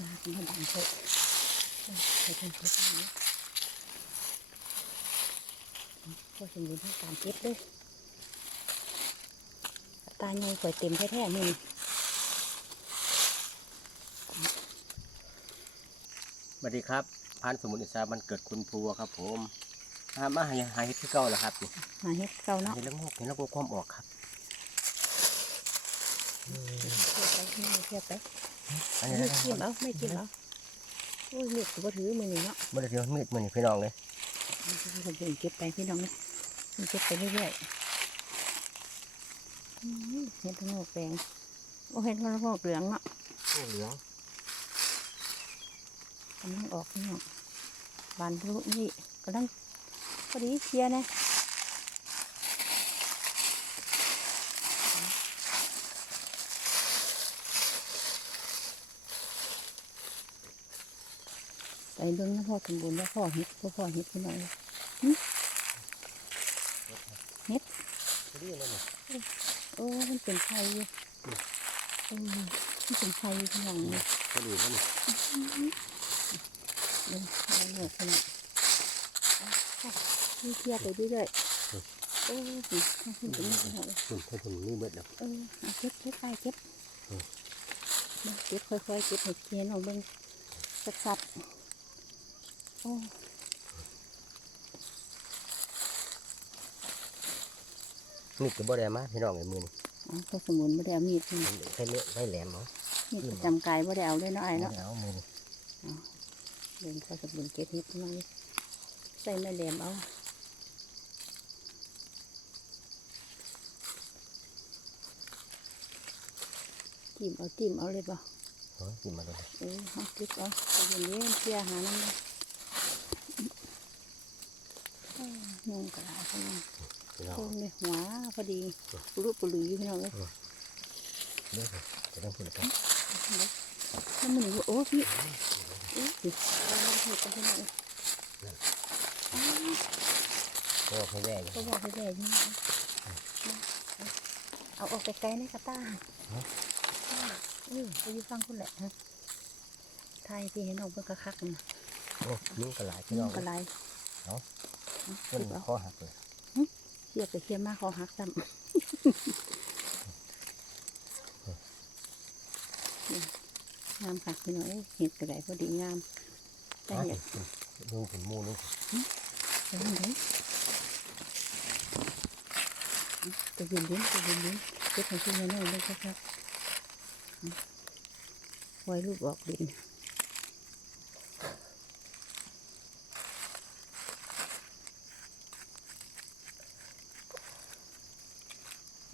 ตาคุณดังเถอะไปทางที่นี้ก็สมบูรณ์ทั้งการเก็บด้วยตาใหญ่กว่าเต็มแท้ๆนี่สวัสดีครับพานสมุนอิสามันเกิดคุณภูครับผมมามาหาหาเห็ดที่เก่าแล้วครับนี่หาเห็ดเก่าเนาะเห็ดละงอกเห็ดละงอกความออกครับเทียบไปเทียบไป อันนี้ไม่นะเทียบเอาไม่เทียบเอาโอ้ยมีดก็ถือมือนี่เนาะเมื่อเดียวมีดมันนี่พี่น้องเลยสมบูรณ์เก็บไปพี่น้องเนี่ยมันเก็บไปเรื่อยๆอืมเห็ดทั้งหมดแปลงโอ้เห็ดทั้งหมดเหลืองเนาะโอ้เหลืองกำลังออกนี่เนาะบานลูกนี่กำลังพอดีเคลียร์นะ ไปเบิ่งนะพ่อสมบูรณ์แล้วพ่อเห็ดพ่อพ่อเห็ดพี่น้องเลยพอดีเลยนี่โอ้มันเป็นไฟอยู่เออมันเป็นไฟอยู่พี่น้องเลยพอดีแล้วนี่เออเอาหมดขนาดนี่เคลียร์ไปเรื่อยโอ้ยข้างขึ้นตรงนี้พี่น้องเลยคุณให้คุณนี่เบิดแล้วเออเก็บเก็บไปเก็บเก็บค่อยๆเก็บให้เคลียน้องเบิ่งสักสัดโอ้ มีดกับบ่ได้มาพี่น้องไอ้มือนี่เอาตัวสมุนไม่ได้เอามีดมาใช้เลื่อยใช้แหลมเนาะมีดประจำกายไม่ได้เอาเลยเนาะไอ้บ่เนาะได้เอามือนี่เดินเข้าสมุนเก็บนิดหน่อยใส่ไม่แหลมเอาจิ้มเอาจิ้มเอาเลยป่ะเฮ้ยกินมาเลยเออเอาคลิปเอาไปเย็นเย็นเสียหาน้ำเลย นุ่งกระดาษพี่น้องพี่น้องโอ้ในหัวพอดีปลุกปลุยอยู่พี่น้องเลยเด้อจะต้องพูดกันแล้วมันอยู่โอ้พี่โอ้พี่เราลองเห็ดกันพี่น้องเลยโอ้ให้แย่อยู่ก็บอกให้แย่นี่เอาออกไปไกลๆนะกระต้าเออไปอยู่ฟังคุณแหละฮะไทยที่เห็นออกเบิ่งคักๆนะโอ้ยุ่งกันหลายพี่น้นุ่องงกระไรเพิ่นคอหักเลยเทียบไปเทียบมาเขาหักซ้ำงามค่ะพี่น้อยเห็ดกระไรพอดีงามแต่เห็ดดูผลมูนี่เดี๋ยวนี้ตัวยืนดิ้นตัวยืนดิ้นเก็บให้ชิ้นน้อยๆเลยครับไว้ลูกออกดิน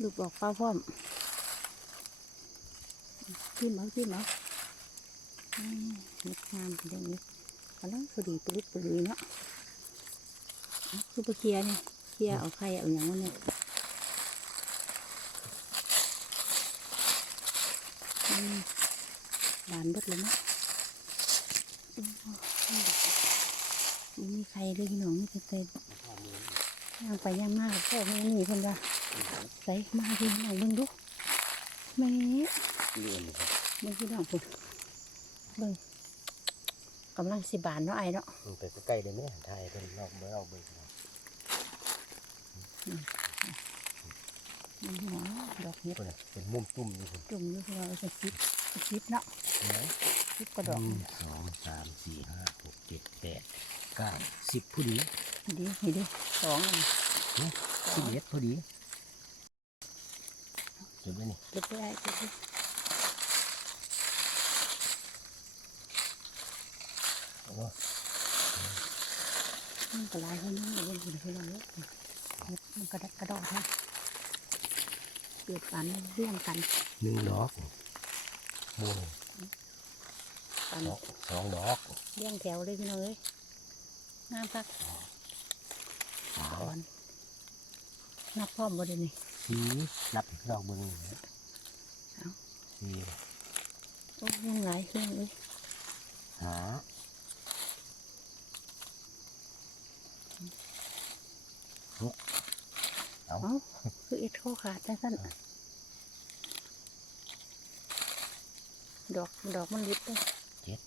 ลูกออกเป้าพร้อมขึ้นมาขึ้นมาอืมเห็ดงามเป็นอย่างนี้กำลังพอดีปลุกปลุยเนาะคือไปเคียเนี่ยเคียเอาไข่เอาอย่างนั้บานเบิดเลยนะอืมมันมีไข่เลยพี่น้องนี่ไข่ย่างไปย่างมากพ่อแม่นี่คนว่า ใส่มาพี่น้องเบิ่งดูแม่เรียนครับเบิ่งพี่น้องพุ่นเบิ่งกำลังสิบานเนาะไอเนาะมันไปใกล้ๆเลยไหมถ่ายเป็นนอกเมื่อเอาเบิ่งเนาะมันหัวดอกเห็ดคนน่ะเป็นมุมตุ่มอยู่คนจุ่มอยู่พี่น้องเอาไปคิดไปคิดเนาะไหนคิดกระดอกหนึ่งสองสามสี่ห้าหกเจ็ดแปดเก้าสิบพอดีดีนี่ดิสองอันสิบเอ็ดพอดีเก็บไว้นี่เก็บไว้เก็บไว้โอ้มันก็ลายให้น้องเล่นอยู่ที่เราเยอะมันกระดกกระดอกให้เกิดปันเลี้ยงกันหนึ่งดอกมูนปันดอกสองดอกเลี้ยงแถวเลยพี่น้องเอ้ยงามคักสอ่อนนับพร้อมบ่ได้นี่ สีนับลองเบิ่งสีโอ้ยังหลายเครื่องเลยหาหกเอาคือเอ็ทข้ขาดแต่สั้นดอกดอกมันลิบเลยเจ็ด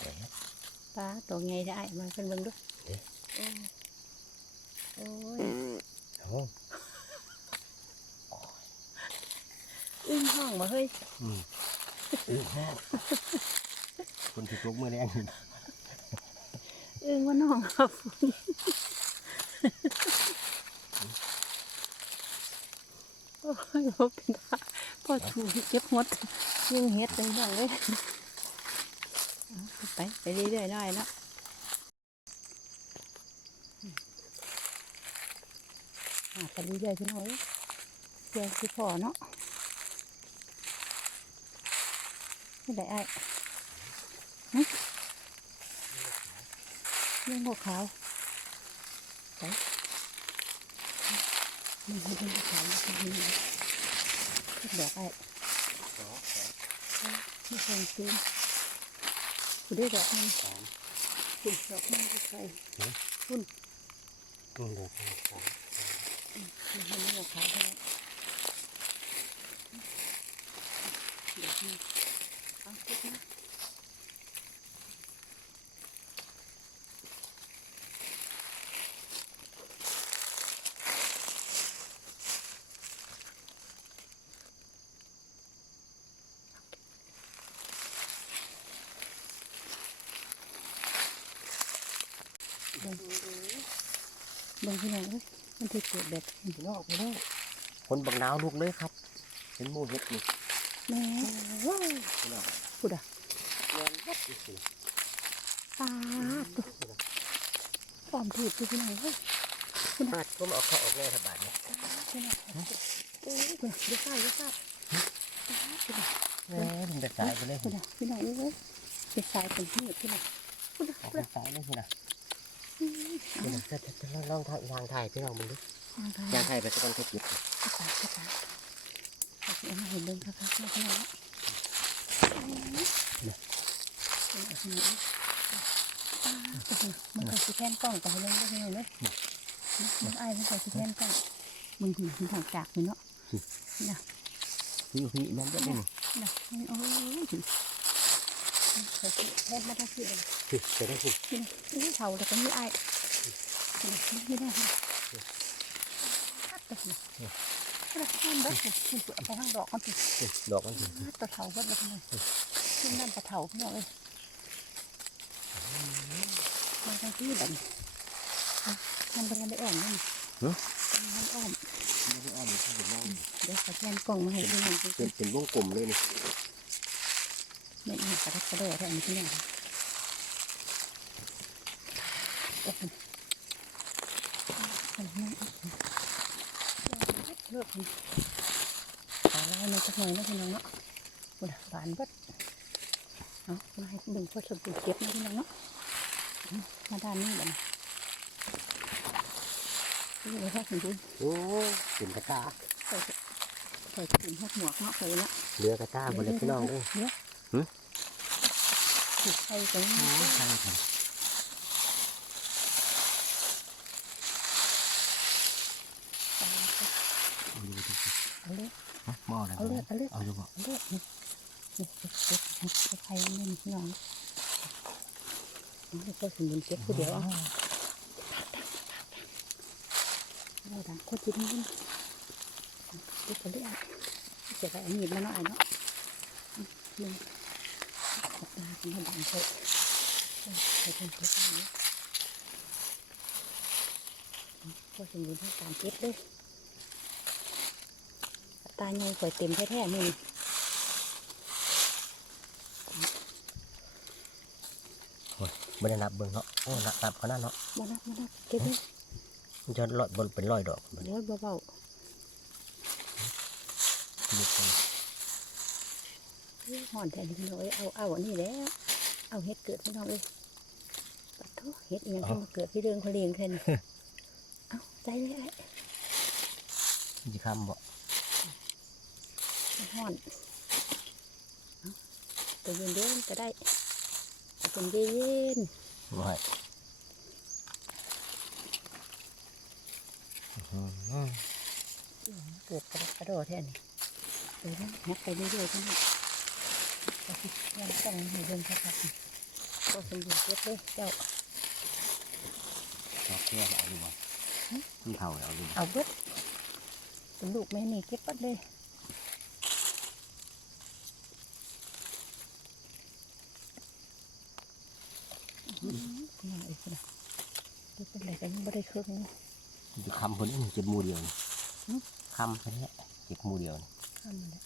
แปดาตัวไงได้มาเป็นเบิ่งด้วย อ๊ะโอ้โอ้ยโอ้อึ้งห้องมาเฮ้ยอืมอื้อแห้งคนที่ตกมือแรงนี่นะอึ้งว่าน้องครับโอ้ยบ่เป็นท่าพ่อถูกเจ็บหมดยังเฮ็ดจังน้องเลยเอาไปไปเรื่อยๆหน่อย เนาะอ่าไปเรื่อยๆพี่น้องเพื่อคือพอเนาะไม่ได้ไอ้ายหึเรื่องหัวขาวไปมันให้เป็นหัวขาวมันเป็นยังไงดอกไอ้ไม่เคยซื้อคุณได้ดอกนึงคุณดอกหนึงใครอืมเดี๋ยวมันให้หัวขาวเท่านั้นดอกนึง เอาคิ ดนะเบิ่งเบิ่งที่ไหนเอ้ยมันที่เกิดแบบนี้ลอกไปแล้วคนบักนาวลูกเลยครับ เห็นหมูเห็ดนี่แม่ว้าวพี่น้องพูดอะแม่นวัดนี่สิปลาตัวปลอมถูกที่ไหนเฮ้ยบาดก็มาเอาเข้าออกแน่ถ้าบาดเนี่ยที่ไหนโอ้ยคุณอะเดี๋ยวข้าวเดี๋ยวข้าวคุณอะแม่มันจะสายไปเลยคุณอะพี่น้องเอ้ยเป็นสายเป็นที่ที่ไหนคุณอะออกคุณไปอะสายเลยพี่นะอืม ลองทางทางไทยพี่น้องมึงดิเอาทางทางไทยไปสักวันแค่จิบภาษาภาษาเอาสิเอามาเห็นเบิ่งครับครับพี่น้องเนาะเนี่ยเอาที่ไหนอ่าตัวนี้มันก็สิแทนกล้องไปเลยได้ไหมเลยมันอายมันใส่ที่แทนกล้องมึงถึงถึงทางจากนี่เนาะนะพี่พี่แม่นจะได้นี่นะโอ้ย ถึงใส่ที่แทนมาได้ที่เลยพี่จะได้พี่นี่นี่เท่าแต่ก็มีไอายนี่ไม่ได้ค่ะตัดตัวนี่กระท่อมเบิดคุณเปิดไปทางดอกกันสิดอกมันสิตัวเถาเบิดเลยทำไมขึ้นนั่นปลาเถาพี่น้องเอ้ยมาทางที่แบบมันเป็นอะไรอ่อนนี่มันอ่อนไม่ได้อ่องเดี๋ยวขอแทนกล่องมาให้พี่น้องดูเป็นเป็นวงกลมเลยนี่ ไม่มีกระดักกระโดดอะไรที่นี่โอ้โหอันนี้เลือกมันตาลายมาสักหน่อยนะพี่น้องเนาะบุญบานเบิดเอามาให้ดึงพ่อชมเก็บนะพี่น้องเนาะ มาด้านนี้แบบนี่เลยค่ะคุณดูโอ้เป็นกระตาใส่ใส่ถุงหัวหมวกเนาะใส่ละเรือกระตาหมดเลยพี่น้องเลยเดี๋ยวหึถูก ใส่ตรงนี้ใครับเอาเลยหม้ออะไรเอาเลยเอาเลยเอาอยู่บ่เอาเลยนี่นี่เก็บเก็บเก็บใครมันเล่นน้องนี่ก็สมบูรณ์เก็บผู้เดียวเอาเราดังโคตรจิ้มนี่เก็บไปเรื่อยจะไปเอามีดมาหน่อยเนาะ นี่ตาเป็นดังเถอะไปเป็นเก็บนี่ก็สมบูรณ์ทั้งการเก็บเลยตาใหญ่ข่อยเต็มแท้ๆนี่ไม่ได้นับเบิ่งเนาะโอ้นับนับเขานั่นเนาะมานับมานับเก็บเลยมันจะลอยบนเป็นร้อยดอกมันเดี๋ยวเบาอยู่ตรงนี้ๆ ห่อนแต่นิดหน่อยเอาเอาอันนี้แหล้ว เอาเห็ดเกิดไม่ต้องเลยปัดโทเห็ดอหยังที่มาเกิดที่เรื่องเขาเลี้ยงแค่นี้เอาใจเลยไอ้ยี่คำบ่ห่อนเอาตัวเย็นเย็นๆก็ได้เอาเป็นเย็นบ่ให้อื้อหือๆเกิดกระดกกระโดดแท้นี่เดี๋ยวนะนับไปเรื่อยๆทั้งนั้นเอาสิ ยังต้องให้เรื่องสักพักหนึ่งก็สมบูรณ์เก็บเลยเจ้าดอกแค่เอาดูบ่มันเผาเอาดูบ่เอาเบิดเป็นลูกแม่นี่เก็บปัดเลยอื้อหือง่ายอีกนะเก็บเป็นไรกันยังไม่ได้เครื่องเลยจะคำคนนี้เจ็บหมูเดียวนี่หึคำแค่นี้เจ็บหมูเดียวนี่ข้ามมาแล้ว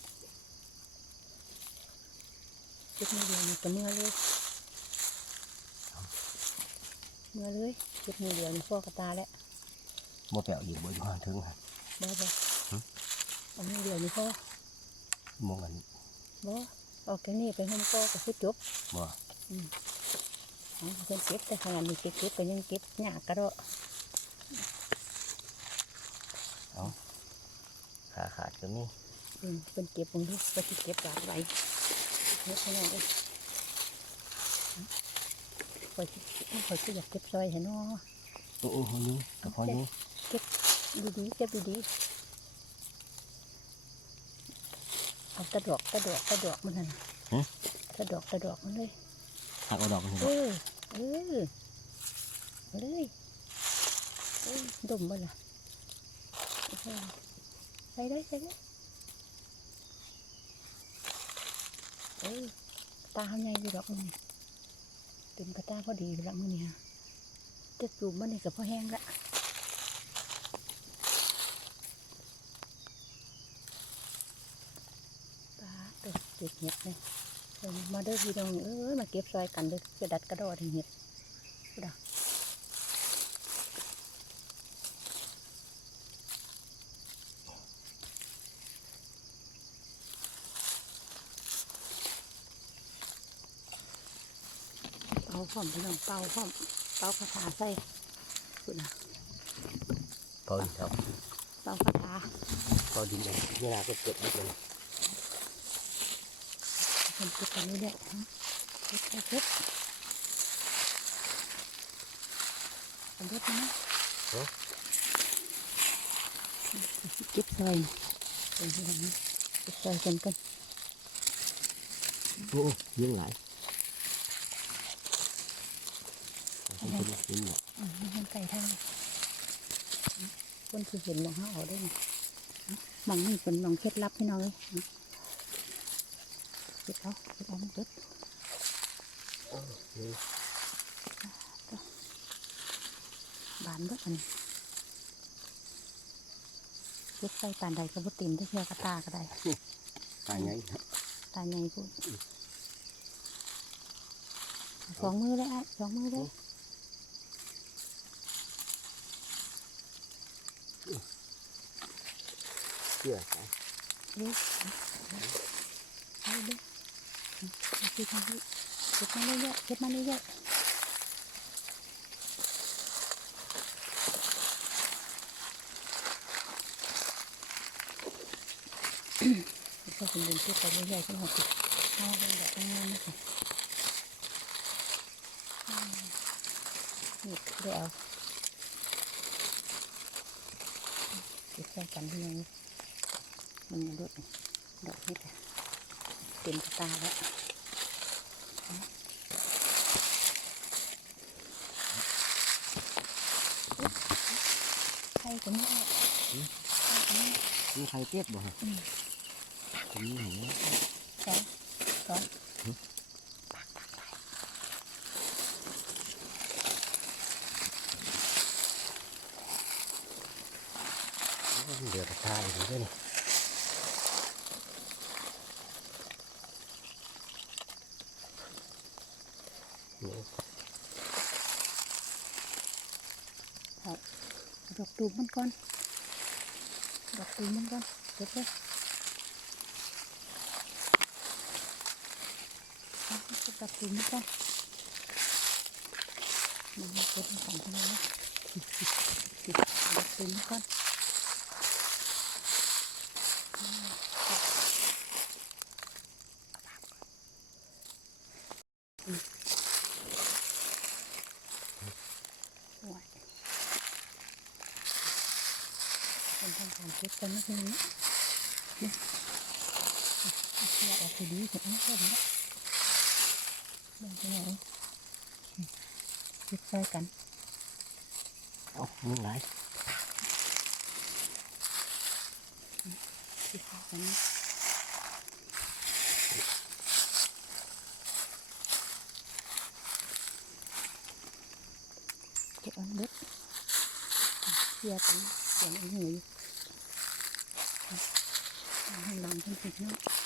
เก็บมือเดียวนี่ก็เมื่อเลยเมื่อเลยเก็บมือเดียวนี่พ่อกระตาแล้วโมแปะอีกบ่อยู่ห่างถึงฮะบ่บ่หึเอามือเดียวนี่พ่อมองกันบ่เออกแค่นี้ไปห้องก็ก็คือจบบ่เอาเพิ่นเก็บแต่ขนาดนี้เก็บเก็บก็ยังเก็บยากกระโดดขาขาดก็มีอืมเป็นเก็บตรงนี้ไปที่เก็บหลายใบ เยอะขนาดนี้คอยคอยก็อยากเก็บซอยเห็นเนาะโอ้โหนี่กระเพาะนี่ดีๆเก็บดีๆเอาตะดอกตะดอกตะดอกมันนั่นน่ะดอกตะดอกมันเลยหักเอาดอกมันเอบ่อเออเอาเลยดมบ่ล่ะโอเคใส่ได้ใส่ได้ ออตาเขาใหญ่อยู่ดอกมันเต็มกระตาพอดีอยู่ละมือนี่ยจะจูบมันนี่กับพ่อแห้งละตาตัวเก็บเห็ดเลยมาเด้อพี่น้องเอ้ยมาเก็บซอยกันเด้อจะดัดกระโดดให้เห็ดดอก ร้อมพี่น้องเป่าพร้อมเป่าคาถาใส่คุณนะเผาดินครับเป่าคาถาเผาดินเลยเวลาก็เกิดนิดนึงเป็นเก็บไปเรื่อยๆฮะเก็บไปเก็บเป็นเก็บนะเก็บซอยเป็นที่ไหนเก็บซอยกันกันโอ้เยอะหลาย เอาไปกินเนี่ยอืมมันไก่ทางคนคือเห็นมองห้าออกได้ไงมองนี่เป็นมองเคล็ดลับพี่น้องเลยเก็บเอาเก็บเอามันเก็บนี่บานเบิดอันนี้เก็บใส่ตานใดก็บ่เต็มได้เพียกระตาก็ได้ตายไงครับตาใหญ่พูดสองมือเลยอะสองมือเลย ชื่อใจเร็วเอาเร็วเอาสิทำให้เก็บมาเรื่อยๆเก็บมาเรื่อยๆก็คุณลุงเก็บไปเรื่อยๆก็หมดเอาเป็นแบบงามๆนะคะอืมนี่เดี๋ยวเอาเก็บใส่กันที่นึง มันยังดดดอกนี่ค่ะเต็มตาแล้วใครก็ไม่เอาใครก็ไม่มีใครเก็บบ่ฮะอืมผมนี่เห็นแล้วสองสองเดือดตายอยู่ด้วยนี่นี่ เขาดอกตูมมันก่อนดอกตูมมันก่อนเก็บเลยเก็บดอกตูมมันก่อนมันเก็บมันก่อนเท่านั้นนะเก็บดอกตูมมันก่อน โอ้ยเป็นทางการเก็บกันไม่ใช่ไหมนี่ เอาเชือกออกไปดีเห็นไหมเห็นไหมลงไป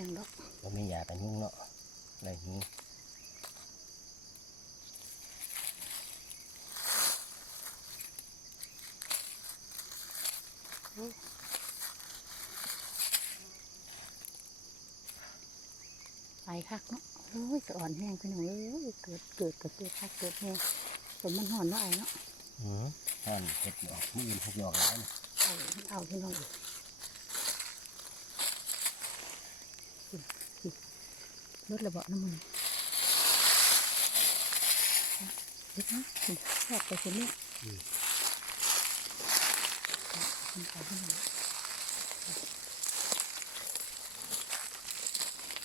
ยังดอกเราไม่อยากกันยุ่งเนาะอะไรนี้ไปคักเนาะโอ้ยสะอ่อนแห้งไปหน่อยเอ้ยเกิดเกิดกับเกิดคักเกิดแห้งสมมันห่อนเนาะไอ้เนาะอืมท่านเห็ดดอกมืออื่นเห็ดดอกหลายนะเอาเอาที่น้อง อีกรถระเบาะน้ำมันเด็กนะชอบไปคนนี้มันไปที่ไหน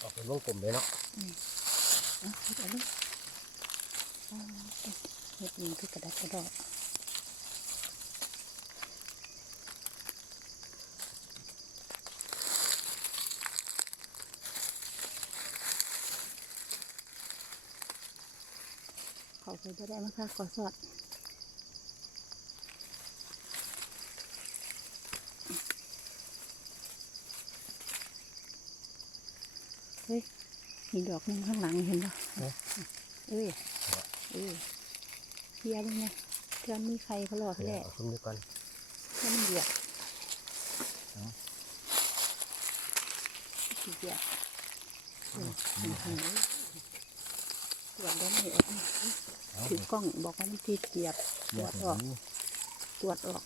ออกเป็นวงกลมเลยเนาะอะเฮ็ดเอะไรเฮ็ดนี่คือกระดักกระดอก เขาไปบ่ได้มาค่ะขอสอดเฮ้ยมีดอกหนึงข้างหลังเห็นปะเอ้ยเอ้ยเฮียบ้างไงเพื่อนมีใครเขาหลอกเดี๋แหยวละเอาซุ้มนี้ก่อนเพื่อนมันเดียดเอ้าขี้เดียดเออโอ้โหตรวจแล้วไม่ออกนะ เอา ถือ กล้องบอกว่ามันทีเกียบเดี๋ยวตรวจออกนี้ตรวจออก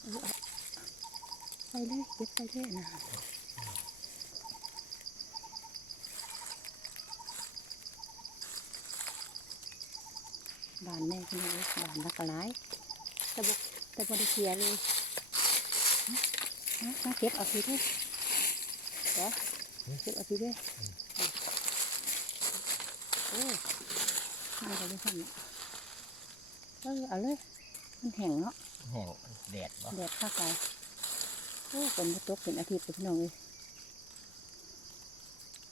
เอาไปเลยเก็บไปเลยนะ บานแม่คุณเลยบานนักกระไรแต่บแต่บริเคียเลยมามาเก็บเอาทีด้วยเดี๋ยวเก็บเอาทีด้วยโอ้มาไปเลยสั่นเออเอาเลยมันแห้งเนาะแห้งแดดบ่แดดข้าไกลโอ้ฝนบ่ตกเป็นอาทิตย์เลยพี่น้องเลย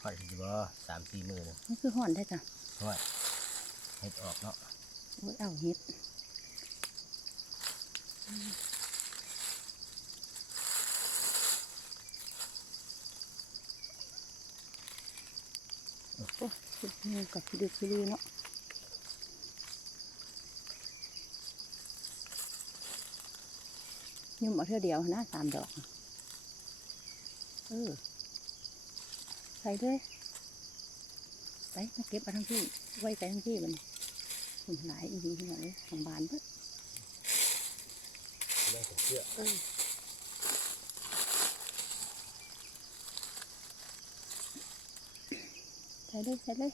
พอดสิบ่สามสี่มือนึงมันคือห่อนได้จ้ะเพราะว่าเห็ดออกเนาะ โอ้ยเอาเฮ็ดโอ้ยนี่กับพี่ดูพี่ดูเนาะยุ่มเอาเท่าเดียวนะสามดอก เออ ใส่ด้วย ไปมาเก็บเอาทั้งที่ ไว้ไปทั้งที่มัน หุ่นหลายอีกทีหน่อยของบานเบิดแม่ผมเชื่อเออใส่เลยใส่เลย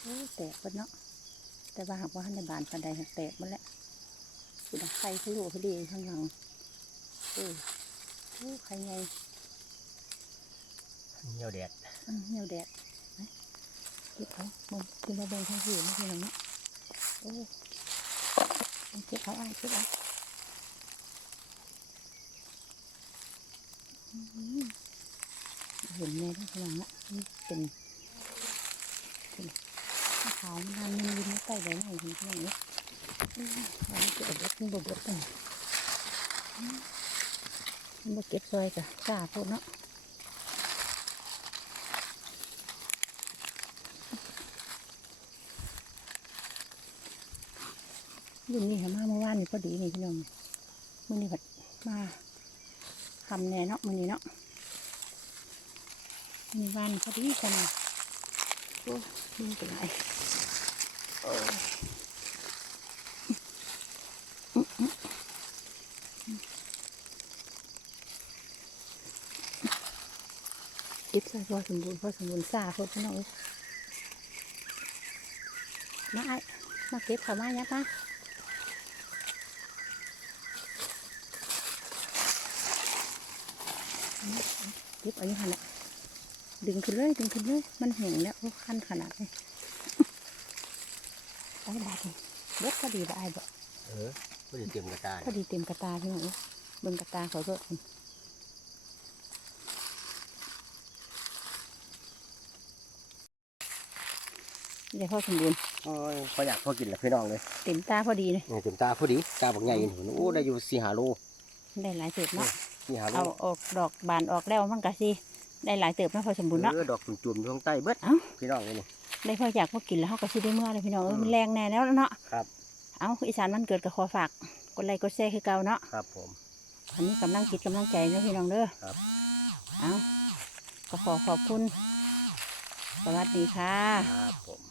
โอ้ยแตกเบิดเนาะแต่ว่าหากว่าในบานปันใดหักแตกหมันแหละสุดไข่เขาอยู่เขาดีข้างหลังเออโอ้ไข่ไงเหนียวแดด เหนียวแดดเก็บเอามองกินมาเบิ่งทางที่ไม่ใช่หรอเนาะโอ้เอาเก็บเอาไอ้ายเก็บเอาเห็นแม่ได้ขนาดนั้นนี่เป็นเป็นขาวมันนานมันวินไม่ใต้ใบไม้ถึงขนาดนี้มเราเก็บเบ็ดมันบเบ็ดกันอืมมันบเก็บซอยกะกล้าพูดเนาะ รุ่นนี้หามาเมื่อวานนี่พอดีนี่พี่น้องมื่อนี้ผัดมาคำแน่เนาะมื่อนี้เนาะมีวานพอดีกันโอ้ยิงไปไหนโอ้เก็บใส่พอสมบูรณ์พอสมบูรณ์ซาพอพี่น้องมาไอ้มาเก็บเขาวมายัดมา เก็บเอันนี้ขนาดดึงขึ้นเลยดึงขึ้นเลยมันแห้งแล้วโอ้ขั้นขนาดนี้ไอ้บาดนี่เบ็ดพอดีบาไอ้บอกเออไม่ได้เตรียมกระตาพอดีเต็มกระตาพี่น้องเอ้ยเบิ่งกระตาเขาด้วยเดี๋ยวพ่อสมบูรณ์โอ้ยพออยากพอกินแล้วพี่น้องเลย เต็มตาพอดีเลยนี่เต็มตาพอดี ตาบักใหญ่นี่โอ้ได้อยู่สี่หาโล ได้หลายเติบเนาะ สี่หาโลเอาออกดอกบานออกแล้วมันก็สิได้หลายเติบเนาะพ่อสมบูรณ์เนาะ เออดอกจุ่มๆอยู่ข้างใต้เบิดเอ้า พี่น้องเลยนี่ ได้พ่ออยากพ่อกินแล้วเขาก็สิได้เมื่อเลยพี่น้องเอ้ยอืมมันแรงแน่แล้วเนาะครับ เอาอีสานมันเกิดกับขอฝากกดไลค์กดแชร์คือเก่าเนาะครับผม อันนี้กำลังคิดกำลังใจนะพี่น้องเด้อครับ เอาก็ขอขอบคุณ สวัสดีค่ะ ครับผม